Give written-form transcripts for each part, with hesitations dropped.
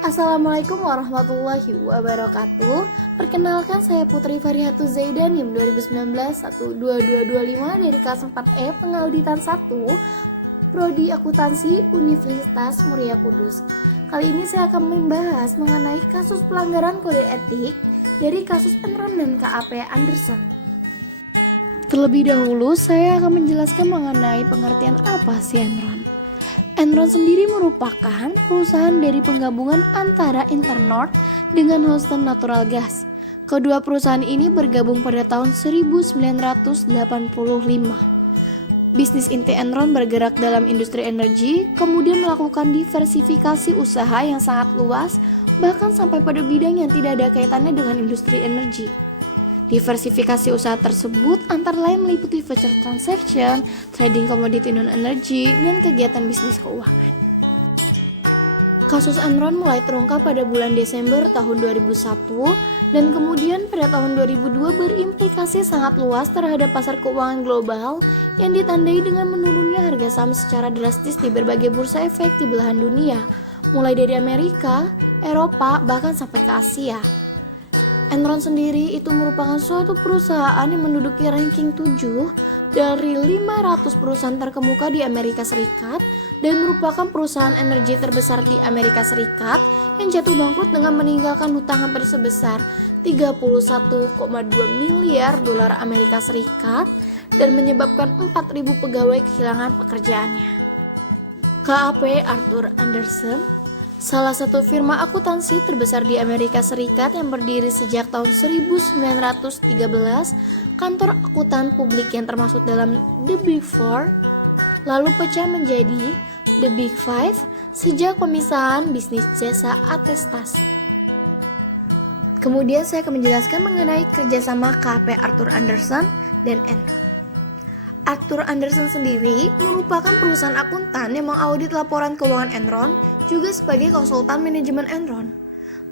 Assalamualaikum warahmatullahi wabarakatuh. Perkenalkan, saya Putri Farihatu Zaida, NIM 2019-12225 dari kelas 4E Pengauditan 1 Prodi Akuntansi Universitas Muria Kudus. Kali ini saya akan membahas mengenai kasus pelanggaran kode etik dari kasus Enron dan KAP Anderson. Terlebih dahulu, saya akan menjelaskan mengenai pengertian apa sih Enron. Enron sendiri merupakan perusahaan dari penggabungan antara Internord dengan Houston Natural Gas. Kedua perusahaan ini bergabung pada tahun 1985. Bisnis inti Enron bergerak dalam industri energi, kemudian melakukan diversifikasi usaha yang sangat luas, bahkan sampai pada bidang yang tidak ada kaitannya dengan industri energi. Diversifikasi usaha tersebut antara lain meliputi future transaction, trading komoditi non-energi, dan kegiatan bisnis keuangan. Kasus Enron mulai terungkap pada bulan Desember tahun 2001 dan kemudian pada tahun 2002 berimplikasi sangat luas terhadap pasar keuangan global yang ditandai dengan menurunnya harga saham secara drastis di berbagai bursa efek di belahan dunia, mulai dari Amerika, Eropa, bahkan sampai ke Asia. Enron sendiri itu merupakan suatu perusahaan yang menduduki ranking 7 dari 500 perusahaan terkemuka di Amerika Serikat dan merupakan perusahaan energi terbesar di Amerika Serikat yang jatuh bangkrut dengan meninggalkan hutang hampir sebesar 31,2 miliar dolar Amerika Serikat dan menyebabkan 4.000 pegawai kehilangan pekerjaannya. KAP Arthur Andersen, salah satu firma akuntansi terbesar di Amerika Serikat yang berdiri sejak tahun 1913, kantor akuntan publik yang termasuk dalam The Big Four, lalu pecah menjadi The Big Five sejak pemisahan bisnis jasa atestasi. Kemudian saya akan menjelaskan mengenai kerjasama KAP Arthur Andersen dan Enron. Arthur Andersen sendiri merupakan perusahaan akuntan yang mengaudit laporan keuangan Enron juga sebagai konsultan manajemen Enron.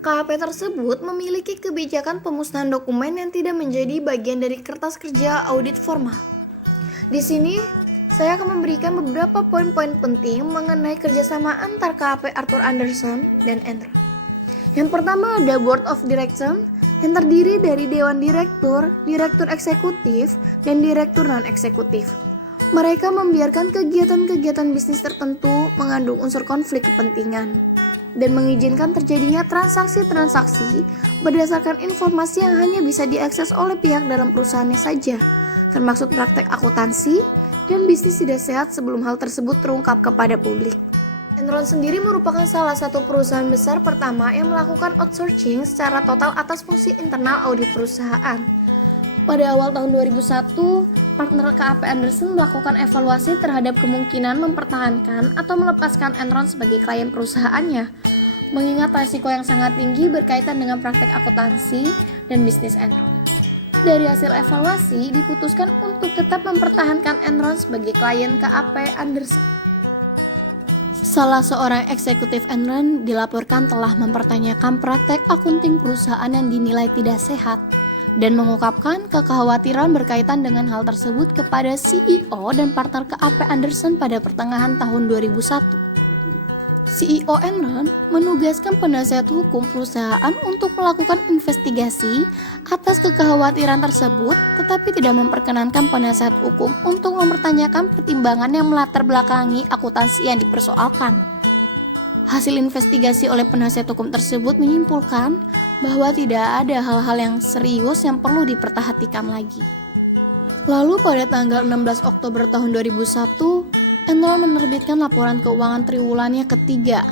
KAP tersebut memiliki kebijakan pemusnahan dokumen yang tidak menjadi bagian dari kertas kerja audit formal. Di sini, saya akan memberikan beberapa poin-poin penting mengenai kerjasama antar KAP Arthur Andersen dan Enron. Yang pertama ada Board of Directors yang terdiri dari Dewan Direktur, Direktur Eksekutif, dan Direktur Non-Eksekutif. Mereka membiarkan kegiatan-kegiatan bisnis tertentu mengandung unsur konflik kepentingan dan mengizinkan terjadinya transaksi-transaksi berdasarkan informasi yang hanya bisa diakses oleh pihak dalam perusahaannya saja, termasuk praktek akuntansi dan bisnis tidak sehat sebelum hal tersebut terungkap kepada publik. Enron sendiri merupakan salah satu perusahaan besar pertama yang melakukan outsourcing secara total atas fungsi internal audit perusahaan. Pada awal tahun 2001, partner KAP Andersen melakukan evaluasi terhadap kemungkinan mempertahankan atau melepaskan Enron sebagai klien perusahaannya, mengingat risiko yang sangat tinggi berkaitan dengan praktek akuntansi dan bisnis Enron. Dari hasil evaluasi, diputuskan untuk tetap mempertahankan Enron sebagai klien KAP Andersen. Salah seorang eksekutif Enron dilaporkan telah mempertanyakan praktek akunting perusahaan yang dinilai tidak sehat dan mengungkapkan kekhawatiran berkaitan dengan hal tersebut kepada CEO dan partner KAP Andersen pada pertengahan tahun 2001. CEO Enron menugaskan penasihat hukum perusahaan untuk melakukan investigasi atas kekhawatiran tersebut, tetapi tidak memperkenankan penasihat hukum untuk mempertanyakan pertimbangan yang melatar belakangi akuntansi yang dipersoalkan. Hasil investigasi oleh penasihat hukum tersebut menyimpulkan bahwa tidak ada hal-hal yang serius yang perlu diperhatikan lagi. Lalu pada tanggal 16 Oktober tahun 2001, Enron menerbitkan laporan keuangan triwulannya ketiga.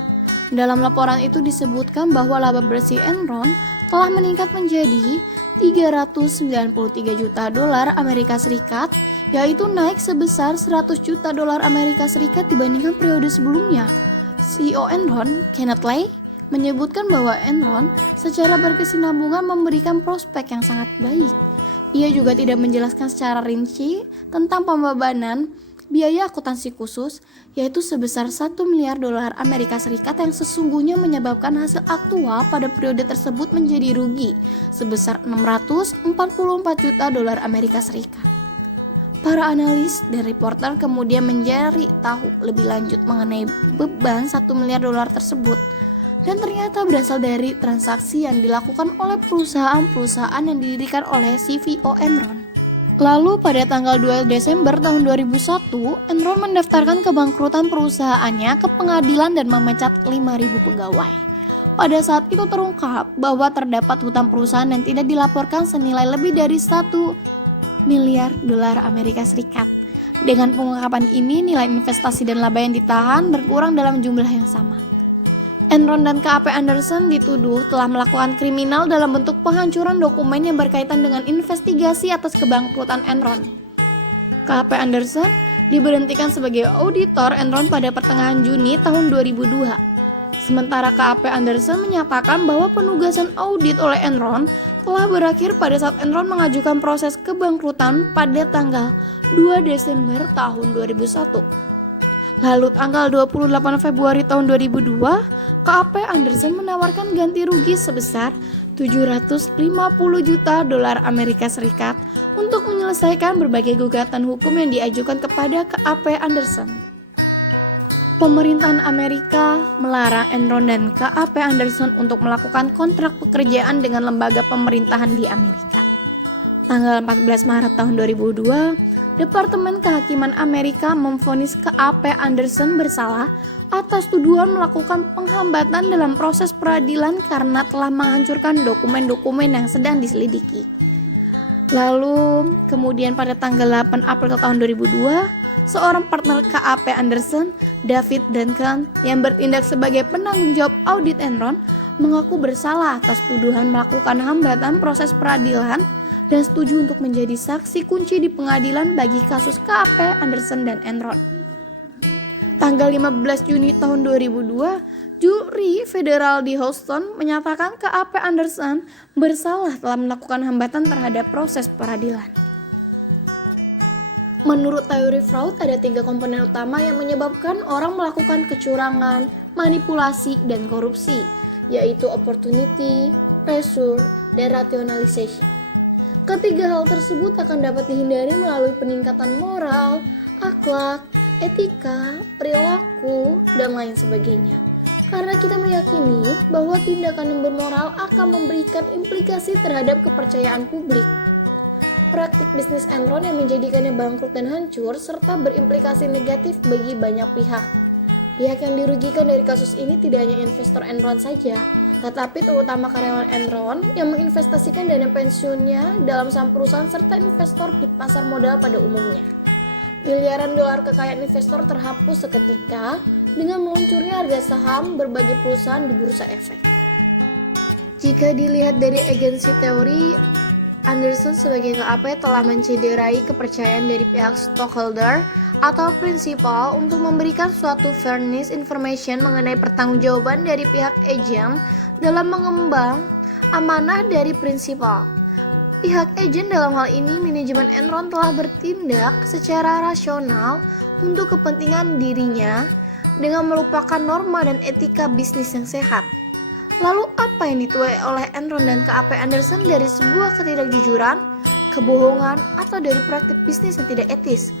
Dalam laporan itu disebutkan bahwa laba bersih Enron telah meningkat menjadi 393 juta dolar Amerika Serikat, yaitu naik sebesar 100 juta dolar Amerika Serikat dibandingkan periode sebelumnya. CEO Enron, Kenneth Lay, menyebutkan bahwa Enron secara berkesinambungan memberikan prospek yang sangat baik. Ia juga tidak menjelaskan secara rinci tentang pembebanan biaya akuntansi khusus, yaitu sebesar 1 miliar dolar Amerika Serikat yang sesungguhnya menyebabkan hasil aktual pada periode tersebut menjadi rugi sebesar 644 juta dolar Amerika Serikat. Para analis dan reporter kemudian mencari tahu lebih lanjut mengenai beban 1 miliar dolar tersebut. dan ternyata berasal dari transaksi yang dilakukan oleh perusahaan-perusahaan yang didirikan oleh CVO Enron. Lalu pada tanggal 2 Desember tahun 2001, Enron mendaftarkan kebangkrutan perusahaannya ke pengadilan dan memecat 5.000 pegawai. Pada saat itu terungkap bahwa terdapat hutang perusahaan yang tidak dilaporkan senilai lebih dari 1 miliar dolar Amerika Serikat. Dengan pengungkapan ini, nilai investasi dan laba yang ditahan berkurang dalam jumlah yang sama. Enron dan KAP Anderson dituduh telah melakukan kriminal dalam bentuk penghancuran dokumen yang berkaitan dengan investigasi atas kebangkrutan Enron. KAP Anderson diberhentikan sebagai auditor Enron pada pertengahan Juni tahun 2002. Sementara KAP Anderson menyatakan bahwa penugasan audit oleh Enron telah berakhir pada saat Enron mengajukan proses kebangkrutan pada tanggal 2 Desember tahun 2001. Lalu tanggal 28 Februari tahun 2002, KAP Anderson menawarkan ganti rugi sebesar 750 juta dolar Amerika Serikat untuk menyelesaikan berbagai gugatan hukum yang diajukan kepada KAP Anderson. Pemerintahan Amerika melarang Enron dan KAP Anderson untuk melakukan kontrak pekerjaan dengan lembaga pemerintahan di Amerika. Tanggal 14 Maret tahun 2002, Departemen Kehakiman Amerika memvonis KAP Anderson bersalah atas tuduhan melakukan penghambatan dalam proses peradilan karena telah menghancurkan dokumen-dokumen yang sedang diselidiki. Lalu, kemudian pada tanggal 8 April tahun 2002, seorang partner KAP Anderson, David Duncan, yang bertindak sebagai penanggung jawab audit Enron, mengaku bersalah atas tuduhan melakukan hambatan proses peradilan dan setuju untuk menjadi saksi kunci di pengadilan bagi kasus KAP Anderson dan Enron. Tanggal 15 Juni tahun 2002, juri federal di Houston menyatakan KAP Anderson bersalah telah melakukan hambatan terhadap proses peradilan. Menurut teori Freud, ada 3 komponen utama yang menyebabkan orang melakukan kecurangan, manipulasi, dan korupsi, yaitu opportunity, pressure, dan rationalization. Ketiga hal tersebut akan dapat dihindari melalui peningkatan moral, akhlak, etika, perilaku, dan lain sebagainya. Karena kita meyakini bahwa tindakan yang bermoral akan memberikan implikasi terhadap kepercayaan publik. Praktik bisnis Enron yang menjadikannya bangkrut dan hancur serta berimplikasi negatif bagi banyak pihak. Pihak yang dirugikan dari kasus ini tidak hanya investor Enron saja, tetapi terutama karyawan Enron yang menginvestasikan dana pensiunnya dalam saham perusahaan serta investor di pasar modal pada umumnya. Miliaran dolar kekayaan investor terhapus seketika dengan meluncurnya harga saham berbagai perusahaan di bursa efek. Jika dilihat dari agensi teori, Anderson sebagai KAP telah mencederai kepercayaan dari pihak stockholder atau prinsipal untuk memberikan suatu fairness information mengenai pertanggungjawaban dari pihak agent dalam mengembang amanah dari prinsipal. Pihak agen dalam hal ini manajemen Enron telah bertindak secara rasional untuk kepentingan dirinya dengan melupakan norma dan etika bisnis yang sehat. Lalu apa yang dituai oleh Enron dan KAP Anderson dari sebuah ketidakjujuran, kebohongan, atau dari praktik bisnis yang tidak etis?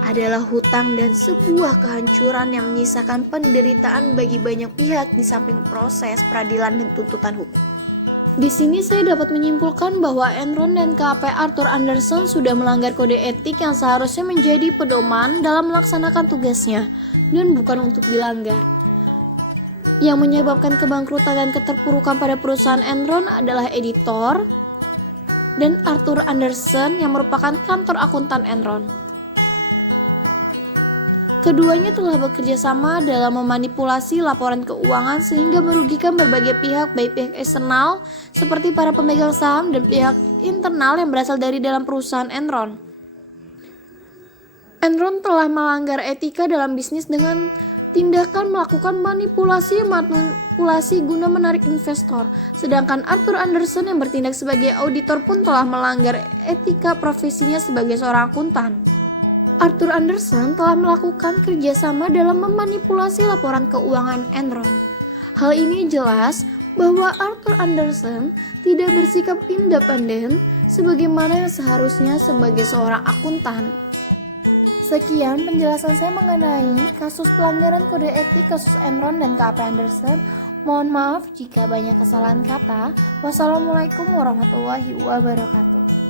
Adalah hutang dan sebuah kehancuran yang menyisakan penderitaan bagi banyak pihak di samping proses peradilan dan tuntutan hukum. Di sini saya dapat menyimpulkan bahwa Enron dan KAP Arthur Anderson sudah melanggar kode etik yang seharusnya menjadi pedoman dalam melaksanakan tugasnya dan bukan untuk dilanggar. Yang menyebabkan kebangkrutan dan keterpurukan pada perusahaan Enron adalah editor dan Arthur Anderson yang merupakan kantor akuntan Enron. Keduanya telah bekerja sama dalam memanipulasi laporan keuangan sehingga merugikan berbagai pihak, baik pihak eksternal seperti para pemegang saham dan pihak internal yang berasal dari dalam perusahaan Enron. Enron telah melanggar etika dalam bisnis dengan tindakan melakukan manipulasi guna menarik investor. Sedangkan Arthur Anderson yang bertindak sebagai auditor pun telah melanggar etika profesinya sebagai seorang akuntan. Arthur Anderson telah melakukan kerjasama dalam memanipulasi laporan keuangan Enron. Hal ini jelas bahwa Arthur Anderson tidak bersikap independen sebagaimana yang seharusnya sebagai seorang akuntan. Sekian penjelasan saya mengenai kasus pelanggaran kode etik kasus Enron dan KAP Anderson. Mohon maaf jika banyak kesalahan kata. Wassalamualaikum warahmatullahi wabarakatuh.